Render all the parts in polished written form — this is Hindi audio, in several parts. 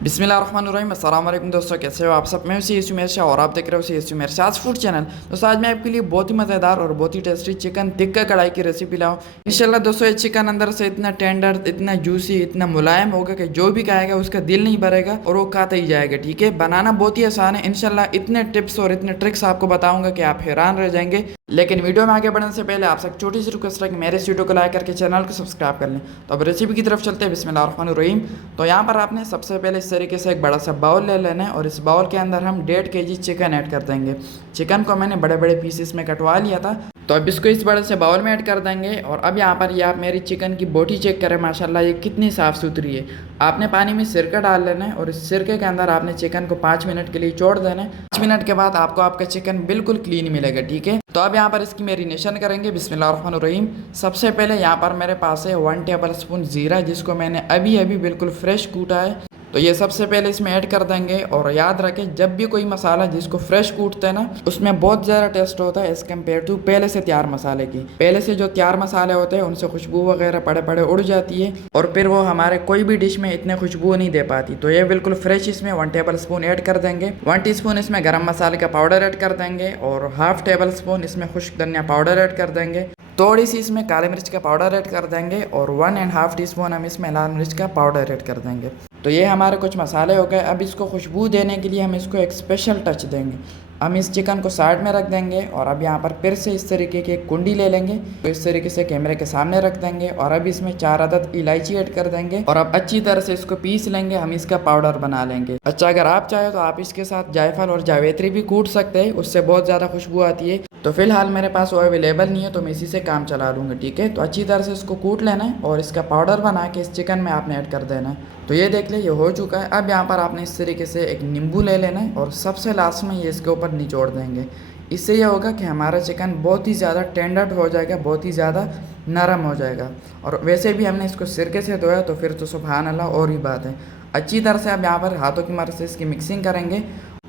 बिस्मिल्लाहिर्रहमानिर्रहीम। अस्सलाम वालेकुम दोस्तों, कैसे हो आप सब। मैं सी एस उमेर शाह और आप देख रहे हो सी एस उमेर शाह फूड चैनल। दोस्तों आज मैं आपके लिए बहुत ही मज़ेदार और बहुत ही टेस्टी चिकन टिक्का कढ़ाई की रेसिपी लाऊं। इंशाल्लाह दोस्तों ये चिकन अंदर से इतना टेंडर, इतना जूसी, इतना मुलायम होगा कि जो भी खाएगा उसका दिल नहीं भरेगा और वो खाता ही जाएगा। ठीक है, बनाना बहुत ही आसान है। इंशाल्लाह इतने टिप्स और इतने ट्रिक्स आपको बताऊंगा कि आप हैरान रह जाएंगे। लेकिन वीडियो में आगे बढ़ने से पहले आपसे एक छोटी सी रिक्वेस्ट है कि मेरे इस वीडियो को लाइक करके चैनल को सब्सक्राइब कर लें। तो अब रेसिपी की तरफ चलते हैं। बिस्मिल्लाहिर्रहमानिर्रहीम। तो यहाँ पर आपने सबसे पहले इस तरीके से एक बड़ा सा बाउल ले लेना है और इस बाउल के अंदर हम 1.5 kg चिकन ऐड कर देंगे। चिकन को मैंने बड़े बड़े पीसेस में कटवा लिया था, तो अब इसको इस बड़े से बाउल में ऐड कर देंगे। और अब यहाँ पर ये आप मेरी चिकन की बोटी चेक करें, माशाल्लाह ये कितनी साफ़ सुथरी है। आपने पानी में सिरका डाल लेना है और इस सिरके के अंदर आपने चिकन को 5 मिनट के लिए छोड़ देना है। 5 मिनट के बाद आपको आपका चिकन बिल्कुल क्लीन मिलेगा। ठीक है, तो अब यहाँ पर इसकी मैरिनेशन करेंगे। बिस्मिल्लाहिर्रहमानिर्रहीम। सबसे पहले यहाँ पर मेरे पास है 1 टेबल स्पून ज़ीरा, जिसको मैंने अभी अभी बिल्कुल फ्रेश कूटा है। तो ये सबसे पहले इसमें ऐड कर देंगे। और याद रखें, जब भी कोई मसाला जिसको फ्रेश कूटते हैं ना, उसमें बहुत ज़्यादा टेस्ट होता है एज़ कम्पेयर टू पहले से तैयार मसाले की। पहले से जो तैयार मसाले होते हैं उनसे खुशबू वगैरह पड़े पड़े उड़ जाती है और फिर वो हमारे कोई भी डिश में इतने खुशबू नहीं दे पाती। तो ये बिल्कुल फ्रेश इसमें 1 टेबल स्पून ऐड कर देंगे। 1 टीस्पून इसमें गरम मसाले का पाउडर ऐड कर देंगे और हाफ टेबल स्पून इसमें खुश्क धनिया पाउडर ऐड कर देंगे। थोड़ी सी इसमें काली मिर्च का पाउडर ऐड कर देंगे और 1.5 टीस्पून हम इसमें लाल मिर्च का पाउडर ऐड कर देंगे। तो ये हमारे कुछ मसाले हो गए। अब इसको खुशबू देने के लिए हम इसको एक स्पेशल टच देंगे। हम इस चिकन को साइड में रख देंगे और अब यहाँ पर फिर से इस तरीके की एक कुंडी ले लेंगे, तो इस तरीके से कैमरे के सामने रख देंगे और अब इसमें 4 अदद इलायची ऐड कर देंगे और अब अच्छी तरह से इसको पीस लेंगे। हम इसका पाउडर बना लेंगे। अच्छा, अगर आप चाहे तो आप इसके साथ जायफल और जावित्री भी कूट सकते हैं, उससे बहुत ज़्यादा खुशबू आती है। तो फिलहाल मेरे पास वो अवेलेबल नहीं है, तो मैं इसी से काम चला लूँगा। ठीक है, तो अच्छी तरह से इसको कूट लेना है और इसका पाउडर बना के इस चिकन में आपने ऐड कर देना है। तो ये देख ले, ये हो चुका है। अब यहाँ पर आपने इस तरीके से एक नींबू ले लेना है और सबसे लास्ट में ये इसके ऊपर निचोड़ देंगे। इससे ये होगा कि हमारा चिकन बहुत ही ज़्यादा टेंडर हो जाएगा, बहुत ही ज़्यादा नरम हो जाएगा। और वैसे भी हमने इसको सिरके से धोया, तो फिर तो सुभान अल्लाह और ही बात है। अच्छी तरह से अब यहाँ पर हाथों की मदद से इसकी मिक्सिंग करेंगे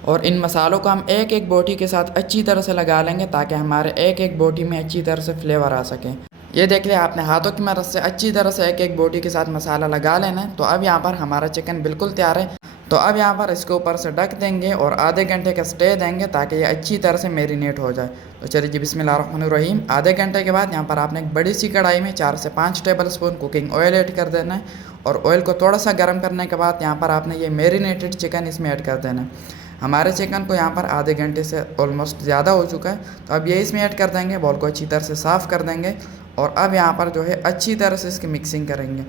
और इन मसालों को हम एक एक बोटी के साथ अच्छी तरह से लगा लेंगे, ताकि हमारे एक एक बोटी में अच्छी तरह से फ्लेवर आ सके। ये देख लिया, आपने हाथों की मदद से अच्छी तरह से एक एक बोटी के साथ मसाला लगा लेना है। तो अब यहाँ पर हमारा चिकन बिल्कुल तैयार है। तो अब यहाँ पर इसके ऊपर से ढक देंगे और आधे घंटे का स्टे देंगे, ताकि ये अच्छी तरह से मैरिनेट हो जाए। तो चलिए जी, बिस्मिल्लाहिर्रहमानिर्रहीम। आधे घंटे के बाद यहाँ पर आपने एक बड़ी सी कढ़ाई में 4 से 5 table spoon cooking oil add कर देना है और ऑयल को थोड़ा सा गर्म करने के बाद यहाँ पर आपने ये मैरिनेटेड चिकन इसमें ऐड कर देना है। हमारे चिकन को यहाँ पर आधे घंटे से ऑलमोस्ट ज़्यादा हो चुका है, तो अब ये इसमें ऐड कर देंगे। बॉल को अच्छी तरह से साफ़ कर देंगे और अब यहाँ पर जो है अच्छी तरह से इसकी मिक्सिंग करेंगे।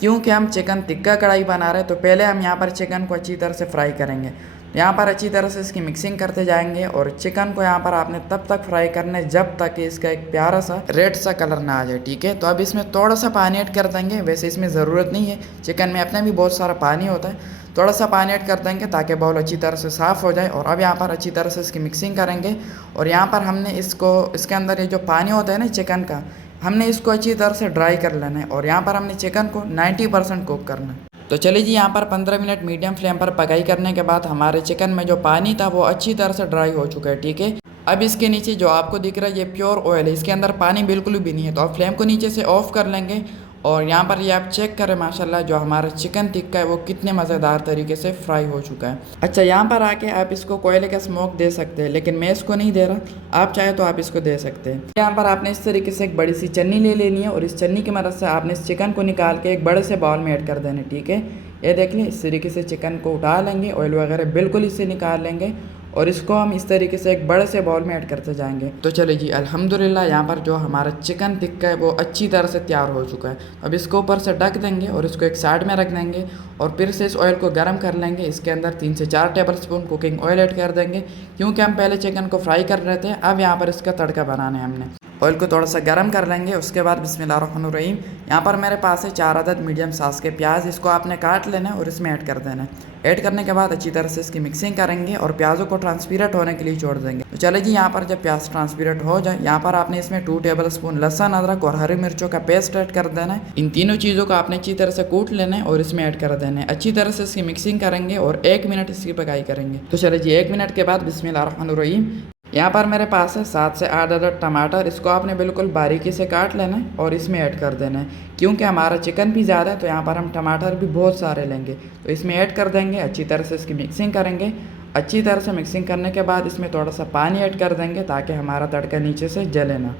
क्योंकि हम चिकन टिक्का कढ़ाई बना रहे हैं, तो पहले हम यहाँ पर चिकन को अच्छी तरह से फ्राई करेंगे। यहाँ पर अच्छी तरह से इसकी मिक्सिंग करते जाएंगे और चिकन को यहाँ पर आपने तब तक फ्राई करना है जब तक कि इसका एक प्यारा सा रेड सा कलर ना आ जाए। ठीक है, तो अब इसमें थोड़ा सा पानी ऐड कर देंगे। वैसे इसमें ज़रूरत नहीं है, चिकन में अपने भी बहुत सारा पानी होता है। थोड़ा सा पानी ऐड कर देंगे ताकि बाउल अच्छी तरह से साफ़ हो जाए। और अब यहाँ पर अच्छी तरह से इसकी मिक्सिंग करेंगे और यहाँ पर हमने इसके अंदर ये जो पानी होता है ना चिकन का, हमने इसको अच्छी तरह से ड्राई कर लेना है और यहाँ पर हमने चिकन को 90% कुक करना है। तो चलिए जी, यहाँ पर 15 मिनट मीडियम फ्लेम पर पकाई करने के बाद हमारे चिकन में जो पानी था वो अच्छी तरह से ड्राई हो चुका है। ठीक है, अब इसके नीचे जो आपको दिख रहा है ये प्योर ऑयल है, इसके अंदर पानी बिल्कुल भी नहीं है। तो आप फ्लेम को नीचे से ऑफ कर लेंगे और यहाँ पर ये आप चेक करें, माशाल्लाह जो हमारा चिकन टिक्का है वो कितने मज़ेदार तरीके से फ्राई हो चुका है। अच्छा, यहाँ पर आके आप इसको कोयले का स्मोक दे सकते हैं, लेकिन मैं इसको नहीं दे रहा, आप चाहे तो आप इसको दे सकते हैं। यहाँ पर आपने इस तरीके से एक बड़ी सी चन्नी ले लेनी है और इस चन्नी की मदद से आपने इस चिकन को निकाल के एक बड़े से बाउल में ऐड कर देना है। ठीक है, ये देख लें, इस तरीके से चिकन को उठा लेंगे, ऑयल वगैरह बिल्कुल इससे निकाल लेंगे और इसको हम इस तरीके से एक बड़े से बाउल में ऐड करते जाएंगे। तो चलिए जी, अल्हम्दुलिल्लाह यहाँ पर जो हमारा चिकन टिक्का है वो अच्छी तरह से तैयार हो चुका है। अब इसको ऊपर से ढक देंगे और इसको एक साइड में रख देंगे और फिर से इस ऑयल को गर्म कर लेंगे। इसके अंदर 3 से 4 table spoon cooking oil add कर देंगे, क्योंकि हम पहले चिकन को फ्राई कर रहे थे। अब यहाँ पर इसका तड़का बनाना है हमने। ऑयल को थोड़ा सा गर्म कर लेंगे। उसके बाद बिस्मिल्लाहिर्रहमानिर्रहीम, यहाँ पर मेरे पास है 4 अदद मीडियम साइज़ के प्याज, इसको आपने काट लेना है और इसमें ऐड कर देना है। ऐड करने के बाद अच्छी तरह से इसकी मिक्सिंग करेंगे और प्याज़ों को ट्रांसपेरेंट होने के लिए छोड़ देंगे। तो चले जी, यहाँ पर जब प्याज ट्रांसपेरेंट हो जाए, यहाँ पर आपने इसमें 2 टेबल स्पून लहसुन, अदरक और हरी मिर्चों का पेस्ट ऐड कर देना है। इन तीनों चीज़ों को आपने अच्छी तरह से कूट लेना है और इसमें ऐड कर देना है। अच्छी तरह से इसकी मिक्सिंग करेंगे और 1 मिनट इसकी पकाई करेंगे। तो चले जी, 1 मिनट के बाद बिस्मिल्लाहिर्रहमानिर्रहीम, यहाँ पर मेरे पास है 7 से 8 अदद टमाटर। इसको आपने बिल्कुल बारीकी से काट लेना है और इसमें ऐड कर देना है। क्योंकि हमारा चिकन भी ज़्यादा है तो यहाँ पर हम टमाटर भी बहुत सारे लेंगे, तो इसमें ऐड कर देंगे। अच्छी तरह से इसकी मिक्सिंग करेंगे। अच्छी तरह से मिक्सिंग करने के बाद इसमें थोड़ा सा पानी ऐड कर देंगे ताकि हमारा तड़का नीचे से जले ना।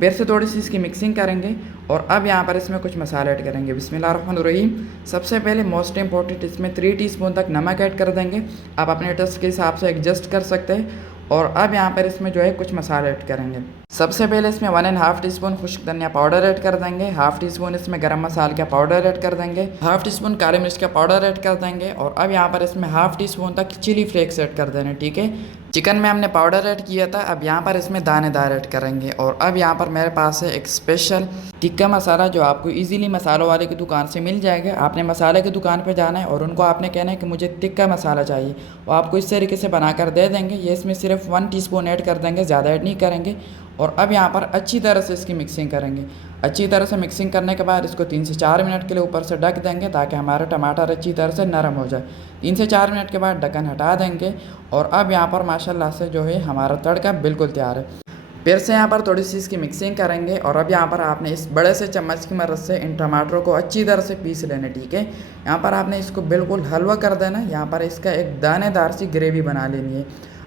फिर से थोड़ी सी इसकी मिक्सिंग करेंगे और अब यहाँ पर इसमें कुछ मसाले ऐड करेंगे। बिस्मिल्लाहिर्रहमानिर्रहीम। सबसे पहले मोस्ट इंपॉर्टेंट, इसमें 3 टीस्पून तक नमक ऐड कर देंगे। आप अपने टेस्ट के हिसाब से एडजस्ट कर सकते हैं। और अब यहाँ पर इसमें जो है कुछ मसाले ऐड करेंगे। सबसे पहले इसमें 1.5 टीस्पून खुश्क धनिया पाउडर ऐड कर देंगे। हाफ टीस्पून इसमें गरम मसाले का पाउडर ऐड कर देंगे। हाफ टीस्पून काली मिर्च का पाउडर ऐड कर देंगे। और अब यहाँ पर इसमें हाफ टीस्पून तक चिली फ्लेक्स ऐड कर देने। ठीक है, चिकन में हमने पाउडर ऐड किया था, अब यहाँ पर इसमें दानेदार ऐड करेंगे। और अब यहाँ पर मेरे पास है एक स्पेशल टिक्का मसाला जो आपको इजीली मसालों वाले की दुकान से मिल जाएगा। आपने मसाले की दुकान पे जाना है और उनको आपने कहना है कि मुझे टिक्का मसाला चाहिए, वो आपको इस तरीके से बनाकर दे देंगे। ये इसमें सिर्फ 1 टीस्पून ऐड कर देंगे, ज़्यादा ऐड नहीं करेंगे। और अब यहाँ पर अच्छी तरह से इसकी मिक्सिंग करेंगे। अच्छी तरह से मिक्सिंग करने के बाद इसको 3 से 4 मिनट के लिए ऊपर से ढक देंगे ताकि हमारा टमाटर अच्छी तरह से नरम हो जाए। 3 से 4 मिनट के बाद ढक्कन हटा देंगे। और अब यहाँ पर माशाल्लाह से जो है हमारा तड़का बिल्कुल तैयार है। फिर से यहाँ पर थोड़ी सी इसकी मिक्सिंग करेंगे। और अब यहाँ पर आपने इस बड़े से चम्मच की मदद से इन टमाटरों को अच्छी तरह से पीस लेने। ठीक है, यहाँ पर आपने इसको बिल्कुल हलवा कर देना। यहाँ पर इसका एक दानेदार सी ग्रेवी बना लेनी है।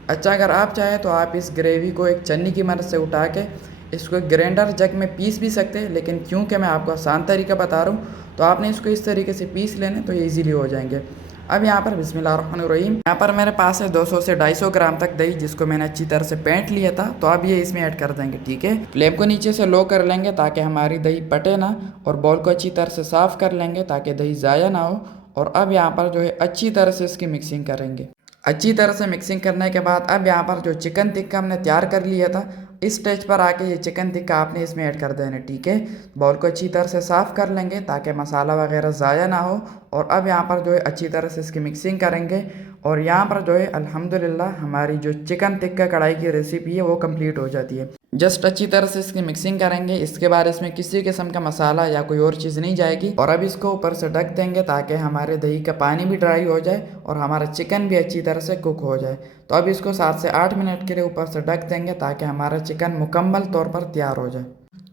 अच्छा, अगर आप चाहें तो आप इस ग्रेवी को एक छन्नी की मदद से उठा के इसको ग्राइंडर जग में पीस भी सकते हैं, लेकिन क्योंकि मैं आपको आसान तरीका बता रहा हूँ तो आपने इसको इस तरीके से पीस लेने तो ये ईजीली हो जाएंगे। अब यहाँ पर बिस्मिल्लाहिर्रहमानिर्रहीम, यहाँ पर मेरे पास है 200 से 250 ग्राम तक दही, जिसको मैंने अच्छी तरह से पेंट लिया था। तो अब ये इसमें ऐड कर देंगे। ठीक है, फ्लेम को नीचे से लो कर लेंगे ताकि हमारी दही पटे ना। और बॉल को अच्छी तरह से साफ़ कर लेंगे ताकि दही ज़ाया ना हो। और अब यहाँ पर जो है अच्छी तरह से इसकी मिक्सिंग करेंगे। अच्छी तरह से मिक्सिंग करने के बाद अब यहाँ पर जो चिकन टिक्का हमने तैयार कर लिया था, इस स्टेज पर आके ये चिकन टिक्का आपने इसमें ऐड कर देना। ठीक है, बाउल को अच्छी तरह से साफ़ कर लेंगे ताकि मसाला वगैरह ज़ाया ना हो। और अब यहाँ पर जो है अच्छी तरह से इसकी मिक्सिंग करेंगे। और यहाँ पर जो है अल्हम्दुलिल्लाह हमारी जो चिकन टिक्का कढ़ाई की रेसिपी है वो कंप्लीट हो जाती है। जस्ट अच्छी तरह से इसकी मिक्सिंग करेंगे। इसके बाद इसमें किसी किस्म का मसाला या कोई और चीज़ नहीं जाएगी। और अब इसको ऊपर से ढक देंगे ताकि हमारे दही का पानी भी ड्राई हो जाए और हमारा चिकन भी अच्छी तरह से कुक हो जाए। तो अब इसको 7 से 8 मिनट के लिए ऊपर से ढक देंगे ताकि हमारा चिकन मुकम्मल तौर पर तैयार हो जाए।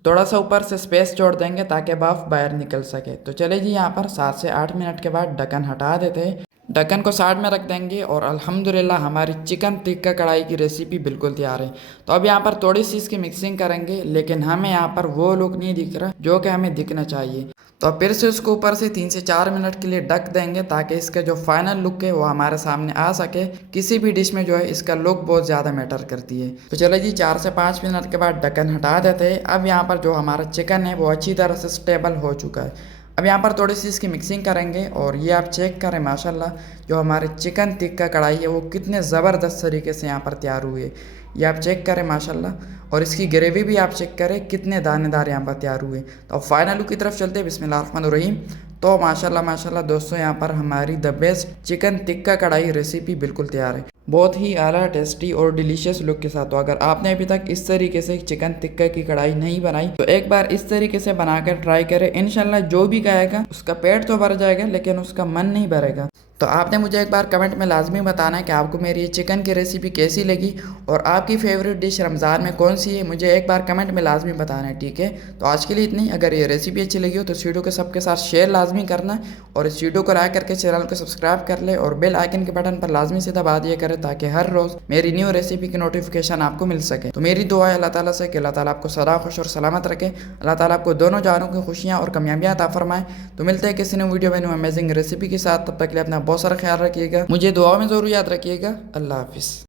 थोड़ा सा ऊपर से स्पेस छोड़ देंगे ताकि भाप बाहर निकल सके। तो चले जी, यहाँ पर 7 से 8 मिनट के बाद ढक्कन हटा देते हैं। ढक्कन को साइड में रख देंगे और अल्हम्दुलिल्लाह हमारी चिकन टिक्का कढ़ाई की रेसिपी बिल्कुल तैयार है। तो अब यहाँ पर थोड़ी सी इसकी मिक्सिंग करेंगे, लेकिन हमें यहाँ पर वो लुक नहीं दिख रहा जो कि हमें दिखना चाहिए। तो फिर से उसको ऊपर से 3 से 4 मिनट के लिए ढक देंगे ताकि इसका जो फाइनल लुक है वो हमारे सामने आ सके। किसी भी डिश में जो है इसका लुक बहुत ज़्यादा मैटर करती है। तो चलो जी, 4 से 5 मिनट के बाद ढक्कन हटा देते हैं। अब यहाँ पर जो हमारा चिकन है वो अच्छी तरह से स्टेबल हो चुका है। अब यहाँ पर थोड़ी सी इसकी मिक्सिंग करेंगे और ये आप चेक करें माशाल्लाह जो हमारे चिकन टिक्का कढ़ाई है वो कितने ज़बरदस्त तरीके से यहाँ पर तैयार हुई है। ये आप चेक करें माशाल्लाह। और इसकी ग्रेवी भी आप चेक करें कितने दानेदार यहाँ पर तैयार हुए। तो अब फाइनल लुक की तरफ चलते हैं। बिस्मिल्लाहिर्रहमानिर्रहीम। तो माशाल्लाह माशाल्लाह दोस्तों, यहाँ पर हमारी द बेस्ट चिकन टिक्का कढ़ाई रेसिपी बिल्कुल तैयार है, बहुत ही आला, टेस्टी और डिलीशियस लुक के साथ। तो अगर आपने अभी तक इस तरीके से चिकन टिक्का की कढ़ाई नहीं बनाई तो एक बार इस तरीके से बनाकर ट्राई करें। इंशाल्लाह जो भी खाएगा उसका पेट तो भर जाएगा लेकिन उसका मन नहीं भरेगा। तो आपने मुझे एक बार कमेंट में लाजमी बताना है कि आपको मेरी ये चिकन की रेसिपी कैसी लगी और आपकी फेवरेट डिश रमज़ान में कौन सी है, मुझे एक बार कमेंट में लाजमी बताना है। ठीक है, तो आज के लिए इतनी। अगर ये रेसिपी अच्छी लगी हो तो इस वीडियो को सबके साथ शेयर लाजमी करना और इस वीडियो को लाइक करके चैनल को सब्सक्राइब कर ले और बेल आइकन के बटन पर लाजमी से दबा दिया करें ताकि हर रोज़ मेरी न्यू रेसिपी की नोटिफिकेशन आपको मिल सके। तो मेरी दुआ है अल्लाह ताला से कि अल्लाह ताला आपको सदा खुश और सलामत रखे। अल्लाह ताला आपको दोनों जानों की खुशियाँ और कामयाबियाँ अता फरमाए। तो मिलते हैं किसी न्यू वीडियो में न्यू अमेजिंग रेसिपी के साथ। तब तक के लिए अपना बहुत सारा ख्याल रखिएगा, मुझे दुआओं में ज़रूर याद रखिएगा। अल्लाह हाफिज़।